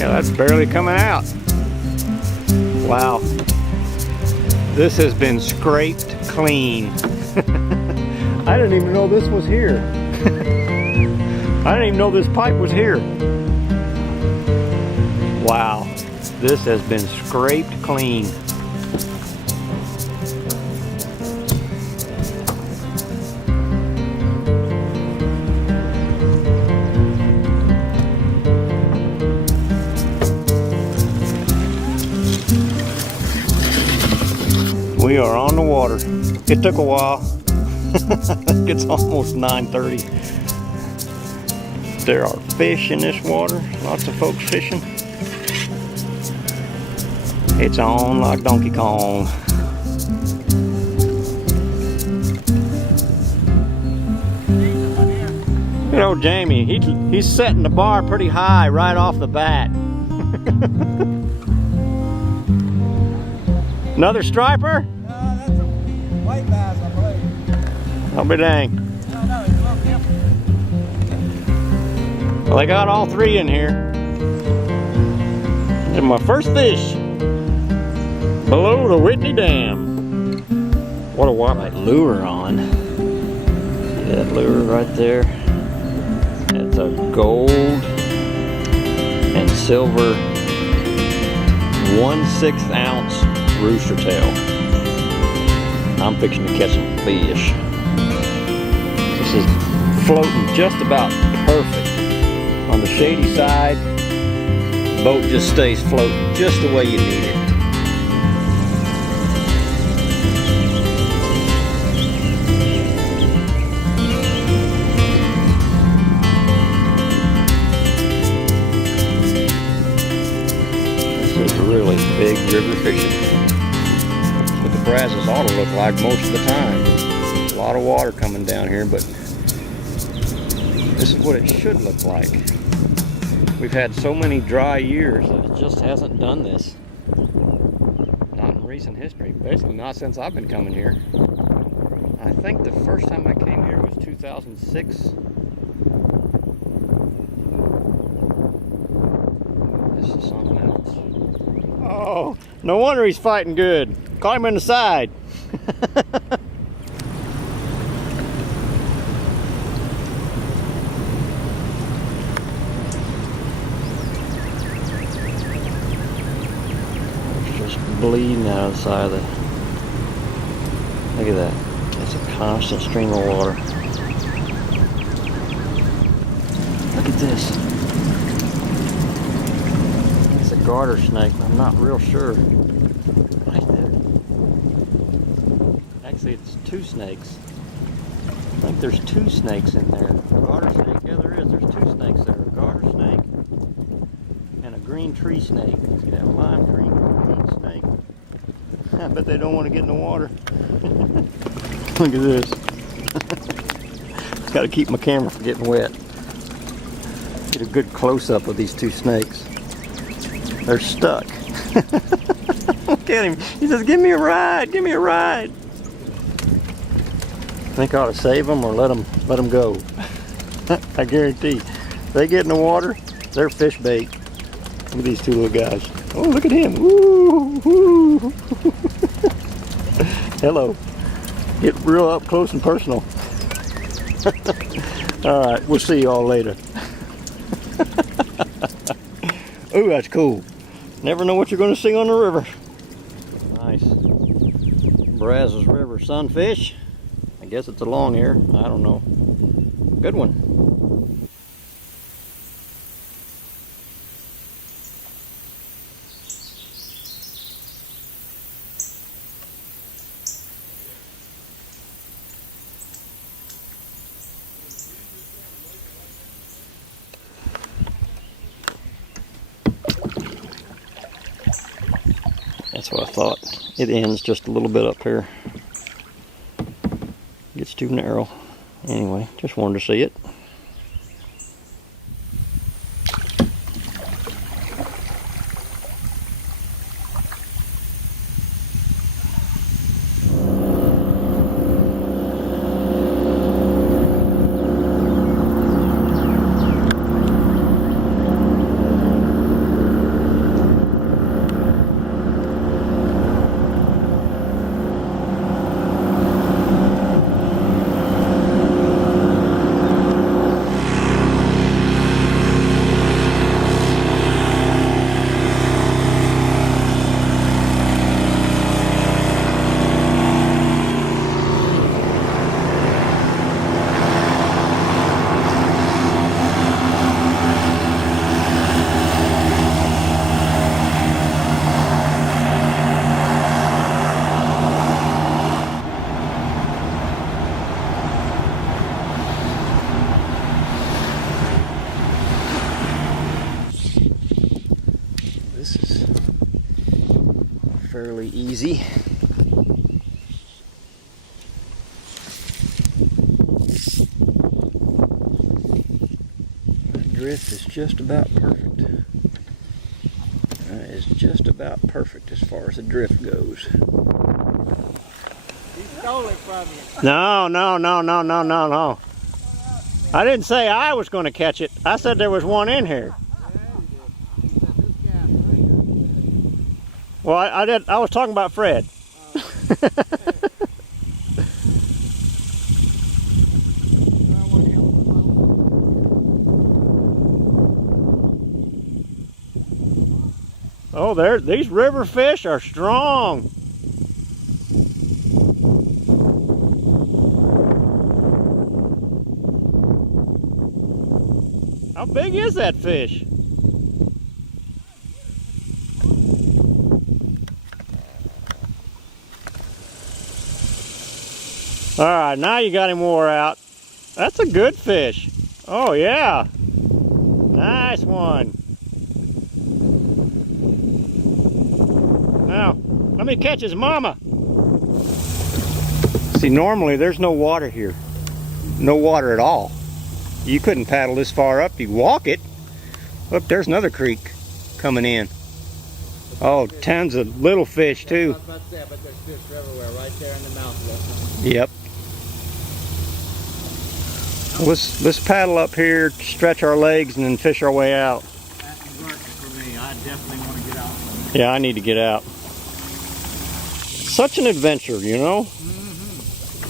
Yeah, that's barely coming out. Wow. This has been scraped clean. I didn't even know this was here. I didn't even know this pipe was here. Wow. This has been scraped clean. We are on the water. It took a while. It's almost 9:30. There are fish in this water. Lots of folks fishing. It's on like Donkey Kong. You know, Jamie, he's setting the bar pretty high right off the bat. Another striper? No, that's a white bass, I believe. I'll be dang. No, it's a little different. Well, I got all three in here. And my first fish below the Whitney Dam. What a walleye lure on. See that lure right there? It's a gold and silver 1/6 ounce rooster tail. I'm fixing to catch some fish. This is floating just about perfect. On the shady side, the boat just stays floating just the way you need it. This is really big river fishing. That's what the Brazos ought to look like most of the time. A lot of water coming down here, but this is what it should look like. We've had so many dry years that it just hasn't done this. Not in recent history, basically not since I've been coming here. I think the first time I came here was 2006. This is something else. Oh, no wonder he's fighting good. Caught him in the side. Bleeding out of the side of the... Look at that. It's a constant stream of water. Look at this. It's a garter snake. I'm not real sure. Right there. Actually, it's two snakes. I think there's two snakes in there. A garter snake. Yeah, there is. There's two snakes there. A garter snake and a green tree snake. See that lime green snake? I bet they don't want to get in the water. Look at this. Got to keep my camera from getting wet. Get a good close-up of these two snakes. They're stuck. Look at him. He says, "Give me a ride. Give me a ride." Think I ought to save them or let them go. I guarantee. If they get in the water, they're fish bait. Look at these two little guys. Oh, look at him. Woo, woo. Hello. Get real up close and personal. All right, we'll see you all later. Ooh, that's cool. Never know what you're going to see on the river. Nice. Brazos River sunfish. I guess it's a long hair. I don't know. Good one. That's what I thought. It ends just a little bit up here. Gets too narrow. Anyway, just wanted to see it. fairly easy. That drift is just about perfect. That is just about perfect as far as the drift goes. He stole it from you. No, no, no, no, no, no, no. I didn't say I was going to catch it. I said there was one in here. Well, I did. I was talking about Fred. Oh, these river fish are strong. How big is that fish? All right, now you got him wore out. That's a good fish. Oh yeah, nice one. Now, let me catch his mama. See, normally there's no water here. No water at all. You couldn't paddle this far up. You'd walk it. Look, there's another creek coming in. Oh, tons of little fish too. I was about to say, but there's fish everywhere, right there in the mouth of that. Yep. Let's paddle up here, stretch our legs, and then fish our way out. That ain't working for me. I definitely want to get out. Yeah, I need to get out. Such an adventure, you know?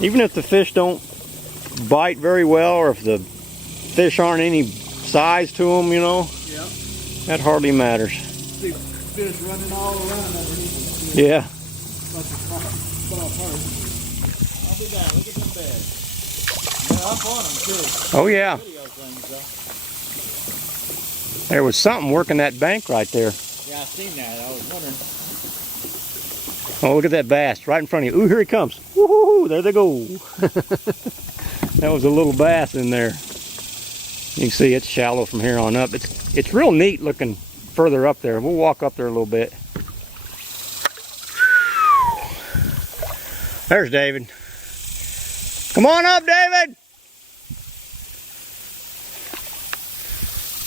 Even if the fish don't bite very well, or if the fish aren't any size to them, you know? Yep. That hardly matters. See fish running all around underneath them. Yeah. I'll be back. Look at them beds. They're up on them too. Oh yeah. Video things, There was something working that bank right there. yeah, I seen that. I was wondering. Oh, look at that bass right in front of you. Ooh, here he comes. Woohoo! There they go. That was a little bass in there. You can see it's shallow from here on up. It's real neat looking further up there. We'll walk up there a little bit. There's David. Come on up, David!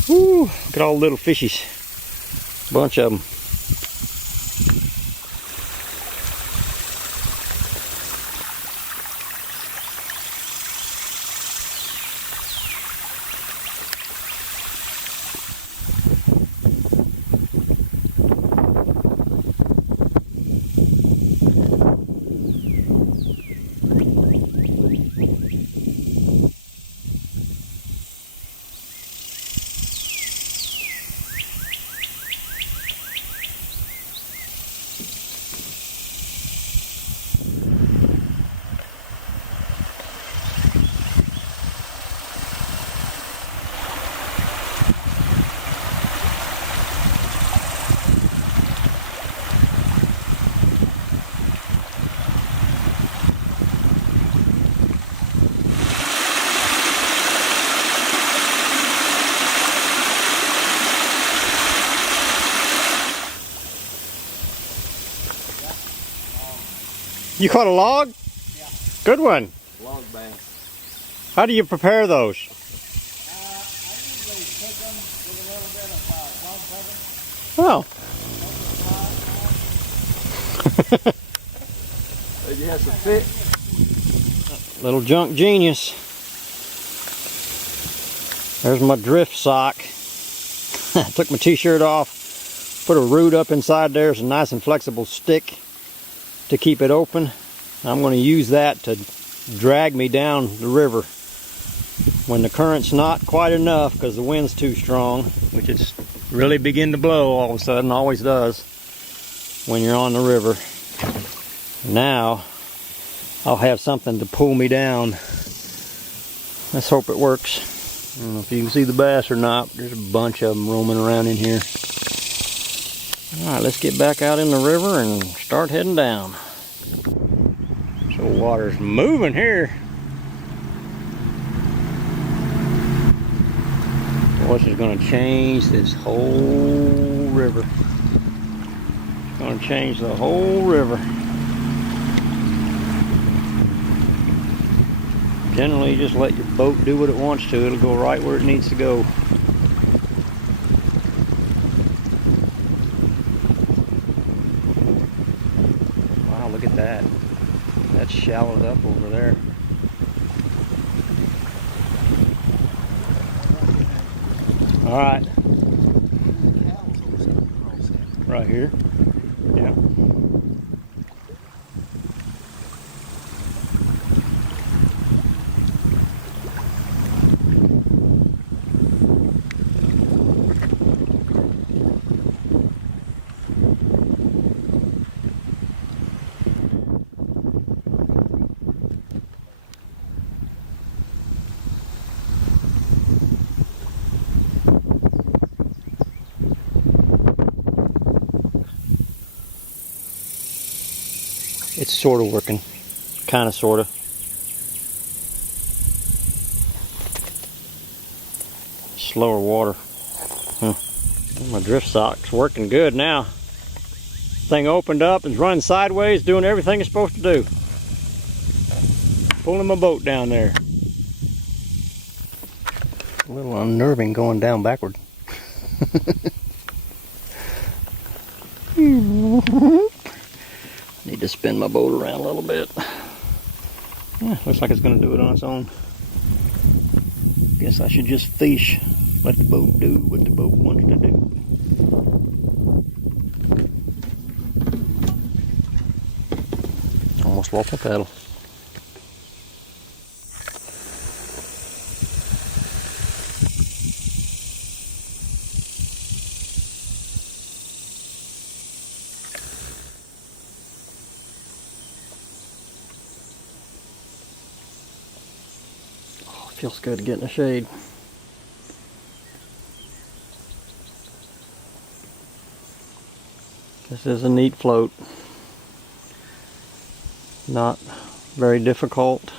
Woo! Look at all the little fishies. Bunch of them. You caught a log? Yeah. Good one. Log bass. How do you prepare those? I usually cook them with a little bit of salt pepper. Oh. It has to fit. Little junk genius. There's my drift sock. I took my t-shirt off, put a root up inside there. It's a nice and flexible stick to keep it open. I'm going to use that to drag me down the river when the current's not quite enough because the wind's too strong, which it's really begin to blow all of a sudden, always does when you're on the river. Now I'll have something to pull me down. Let's hope it works. I don't know if you can see the bass or not. There's a bunch of them roaming around in here. Alright, let's get back out in the river and start heading down. So water's moving here. This is going to change this whole river. It's Gonna change the whole river. Generally, just let your boat do what it wants to. It'll go right where it needs to go. Wow, look at that. That's shallowed up over there. All right. Right here. Yeah. It's sort of working. Kind of, sort of. Slower water. My drift sock's working good now. Thing opened up and running sideways, doing everything it's supposed to do. Pulling my boat down there. A little unnerving going down backward. Need to spin my boat around a little bit. Yeah, looks like it's going to do it on its own. Guess I should just fish. Let the boat do what the boat wants to do. Almost lost my paddle. Feels good to get in the shade. This is a neat float. Not very difficult.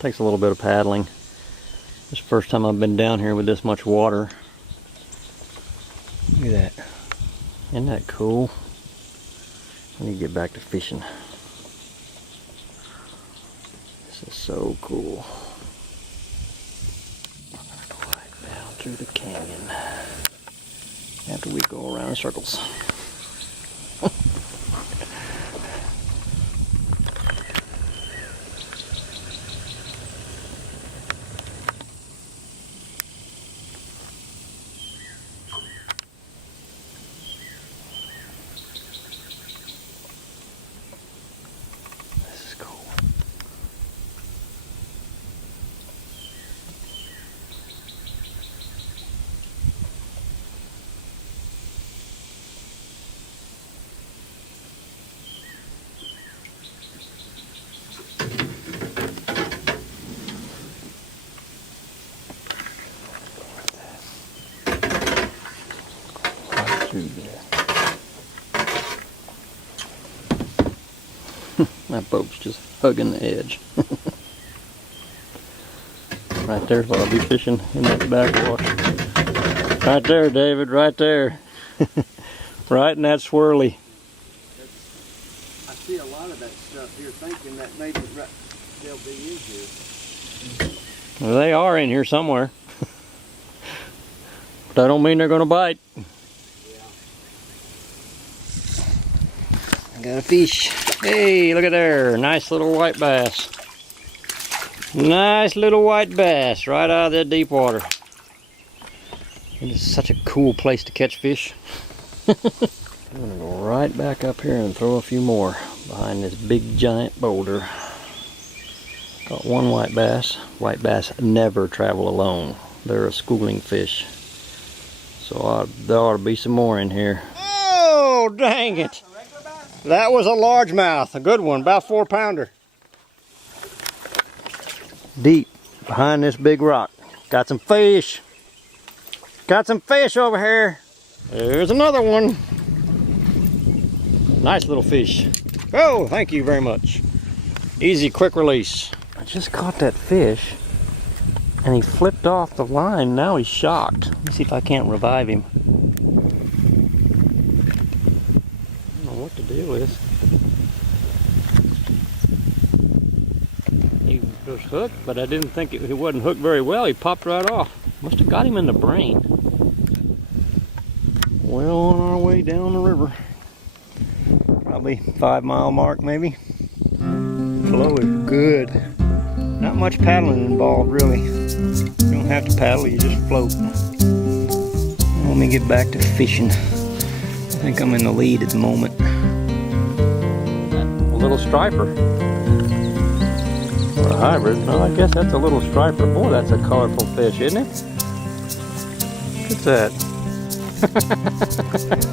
Takes a little bit of paddling. This is the first time I've been down here with this much water. Look at that. Isn't that cool? I need to get back to fishing. This is so cool. Through the canyon after we go around in circles. This is cool. Through there. That boat's just hugging the edge. Right there's what I'll be fishing in that backwash. Right there, David, right there. Right in that swirly. I see a lot of that stuff here, thinking that maybe they'll be in here. Well, they are in here somewhere. But that don't mean they're going to bite. I got a fish. Hey, look at there. Nice little white bass. Nice little white bass right out of that deep water. It is such a cool place to catch fish. I'm going to go right back up here and throw a few more behind this big giant boulder. Got one white bass. White bass never travel alone. They're a schooling fish. So there ought to be some more in here. Oh, dang it. That was a largemouth, a good one, about 4-pounder. Deep behind this big rock. Got some fish. Got some fish over here. There's another one. Nice little fish. Oh, thank you very much. Easy, quick release. I just caught that fish and he flipped off the line. Now he's shocked. Let me see if I can't revive him. I don't know what to deal is, he was hooked, but I didn't think he wasn't hooked very well. He popped right off. Must have got him in the brain. Well, on our way down the river. Probably 5 mile mark maybe. Flow is good. Not much paddling involved really. You don't have to paddle, you just float. Let me get back to fishing. I think I'm in the lead at the moment. A little striper. Or a hybrid. No, I guess that's a little striper. Boy, that's a colorful fish, isn't it? Look at that.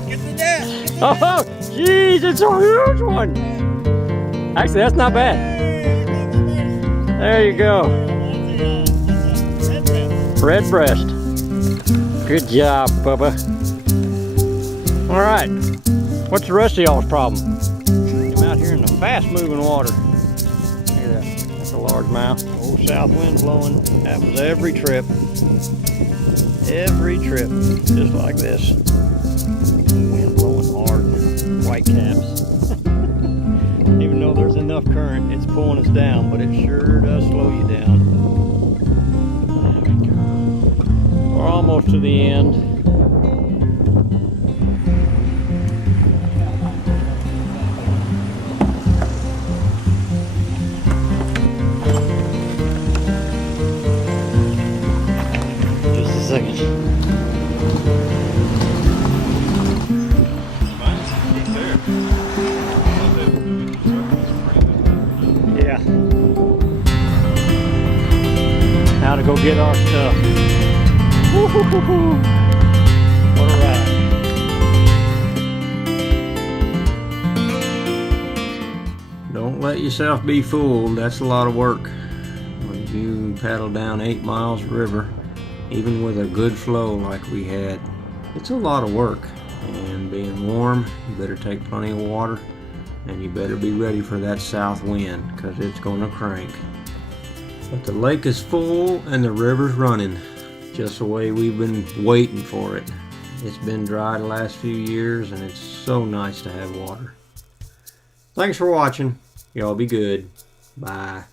Get the net! Oh, jeez, it's a huge one. Actually, that's not bad. There you go. Red breast. Good job, Bubba. All right. What's the rest of y'all's problem? I'm out here in the fast-moving water. Look at that. That's a largemouth. Old south wind blowing. Happens every trip. Every trip. Just like this. Wind blowing hard. White caps. Even though there's enough current, it's pulling us down, but it sure does slow you down. There we go. We're almost to the end. Just a second. Yeah. Now to go get our stuff. Woo-hoo-hoo-hoo. What a ride. Don't let yourself be fooled. That's a lot of work. When you paddle down 8 miles of river, even with a good flow like we had, it's a lot of work. And being warm, you better take plenty of water. And you better be ready for that south wind, because it's going to crank. But the lake is full and the river's running, just the way we've been waiting for it. It's been dry the last few years, and it's so nice to have water. Thanks for watching. Y'all be good. Bye.